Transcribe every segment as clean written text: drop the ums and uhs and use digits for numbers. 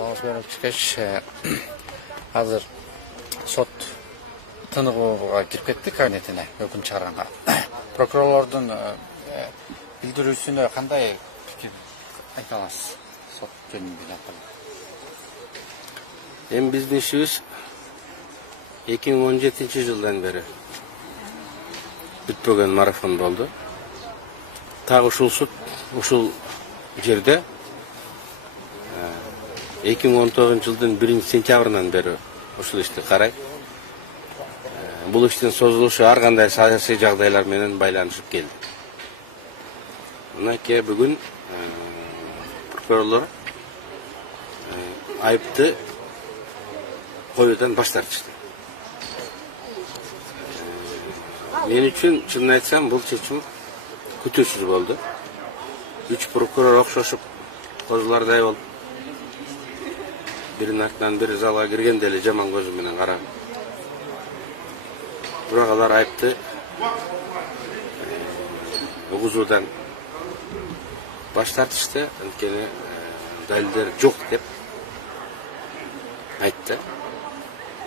Сауыз беріп түскеш, азыр сот тынығуға кіріп кетті кабинетіне, өкім шығаранға. Прокурорлордың білдірусіне қандай пікір айта аласыз? Сот жөнінде жатыр. Біздің ішіміз 2017 жылдан бері бүтпеген марафон болды. Тағы ушул суд, ушул жерде 2019 жылдың 1 сентябрынан бері ушул ишти карайт. Бул иштин созулушу ар кандай саясий жагдайлар менен байланышып келди. Мынакей бүгүн прокурорлор айыпты коюудан баш тартышты. Мен үчүн чынын айтсам бул чечим күтүүсүз болду. 3 прокурор окшошуп козулардай болуп, биринин артынан бири залга киргенде эле жаман көзү менен карап. Бирок алар айыпты угузуудан баш тартышты, анткени далилдер жок деп айтты.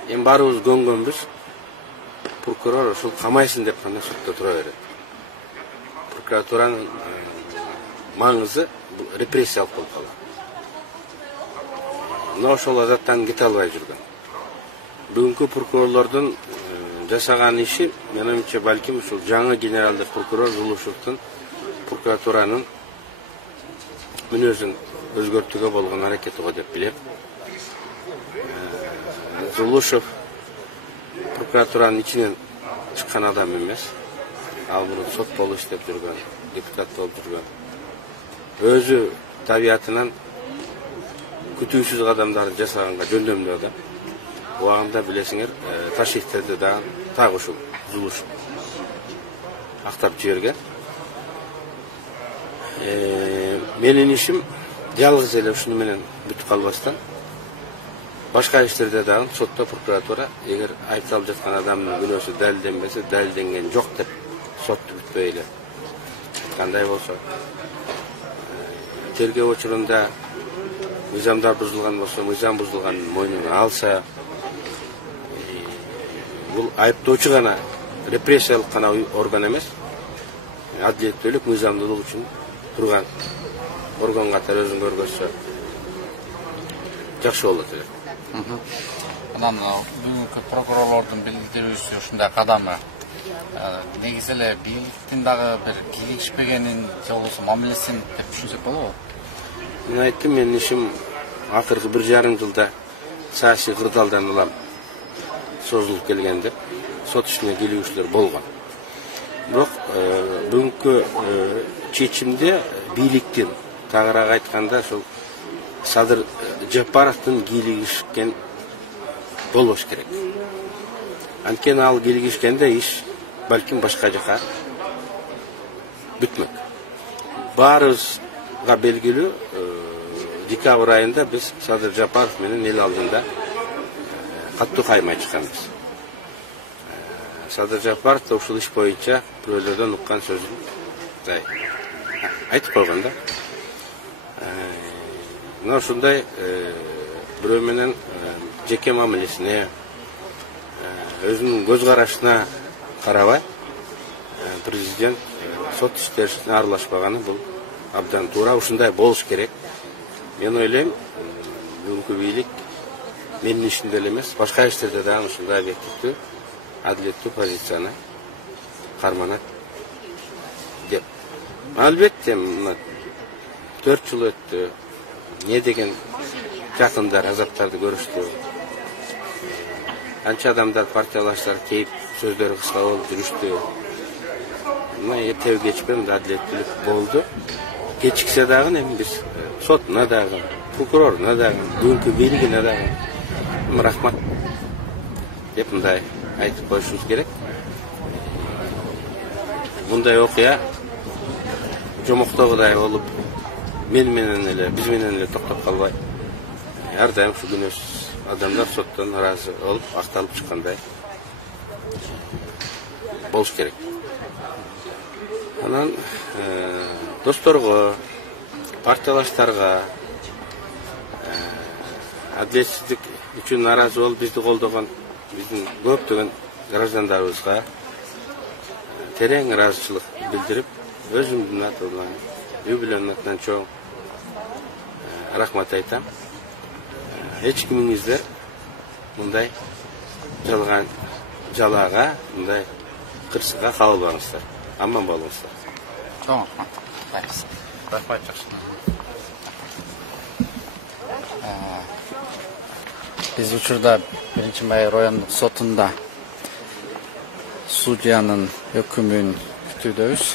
Эми баарыбыз көнгөнбүз, прокурор ушул камайсың деп гана сотто тура берет. Прокуратуранын маңызы бул репрессиялык болуп калат. Мына ошол азаттан кете албай жүргөн. Бүгүнкү прокурорлордун жасаган иши, менимче, балким ушул жаңы генералдык прокурор Зулушевдун прокуратуранын мүнөзүн өзгөртүүгө болгон аракети го деп билем. Зулушев прокуратуранын ичинен чыккан адам эмес. Ал мурун сот болуп иштеп жүргөн, депутат болуп жүргөн. Өзү табиятынан күтүүсүз кадамдарды жасаганга жөндөмдүү адам. Убагында билесиңер, Ташкентте дагы ушул Зулушев актап жиберген. Менин ишим жалгыз эле ушуну менен бүтүп калбастан, башка иштерде дагы сотто прокуратура эгер айыпталып жаткан адамдын күнөөсү далилденбесе, далилденген жок деп сотту бүтпөй эле кандай болсо, тергөө учурунда мыйзамдар бузулган болсо, мыйзам бузулганын мойнуна алса, бул айыптоочу гана, репрессиялык гана орган эмес, адилеттүүлүк, мыйзамдуулук үчүн турган орган катары өзүн көргөзсө жакшы болот эле. Анан бүгүнкү прокурорлордун билдирүүсү ушундай кадамы негизи эле бийликтин дагы бир кийлигишпегенин же болбосо мамилесин деп түшүнсөк болобу? Мен айттым, менин ишим акыркы 1,5 жылда саясий кырдаалдан улам созулуп келген деп сот ишине кийлигүүчүлөр болгон. Бирок бүгүнкү чечимде бийликтин, тагыраак айтканда, ошол Садыр Жапаровдун кийлигишкен болбош керек. Анткени ал кийлигишкенде иш балким башка жака бүтмөк. Баарыбызга белгилүү, декабрь айында биз Садыр Жапаров менен эл алдында каттуу каймай чыкканбыз. Садыр Жапаров да ушул иш боюнча бирөөлөрдөн уккан сөзүн айтып койгон да. Мына ушундай бирөө менен жеке мамилесине, өзүнүн көз карашына карабай, президент сот иштерине аралашпаганы бул абдан туура, ушундай болуш керек. Мен ойлойм, бүгүнкү бийлик менин ишимде эле эмес, башка иштерде дагы ушундай объективдүү, адилеттүү позицияны карманат деп. Албетте, 4 жыл өттү. Не деген жакындар азаптарды көрүштү. Анча адамдар, партиялаштар кейип, сөздөрү кыска болуп жүрүштү. Мына эртеби кечпен адилеттүүлүк болду. Кечиксе дагы эми биз сотуна дагы, прокуроруна дагы, бүгүнкү бийлигине дагы рахмат деп мындай айтып коюшубуз керек. Мындай окуя жомоктогудай болуп, биз менен эле токтоп калбай, ар дайым ушу күнөөсүз адамдар соттон наразы болуп, акталып чыккандай болуш керек. Анан досторго, партиялаштарга, adaletsizlik üçün narazı olup bizdi koldagan bizim köptөгөн gраждандарыбызга tereň ыраазычылык bildirip özümdün atынан, үй-бүлөнүн атынан чоң рахмат айтам. Эч кимиңиздер мындай жалаага, мындай кырсыга кабылбаңыздар. Аман болуңуздар. Чоң рахмат. Жакшы. Biz учурда 1-May райондук сотунда судьянын өкүмүн күтүүдөбүз.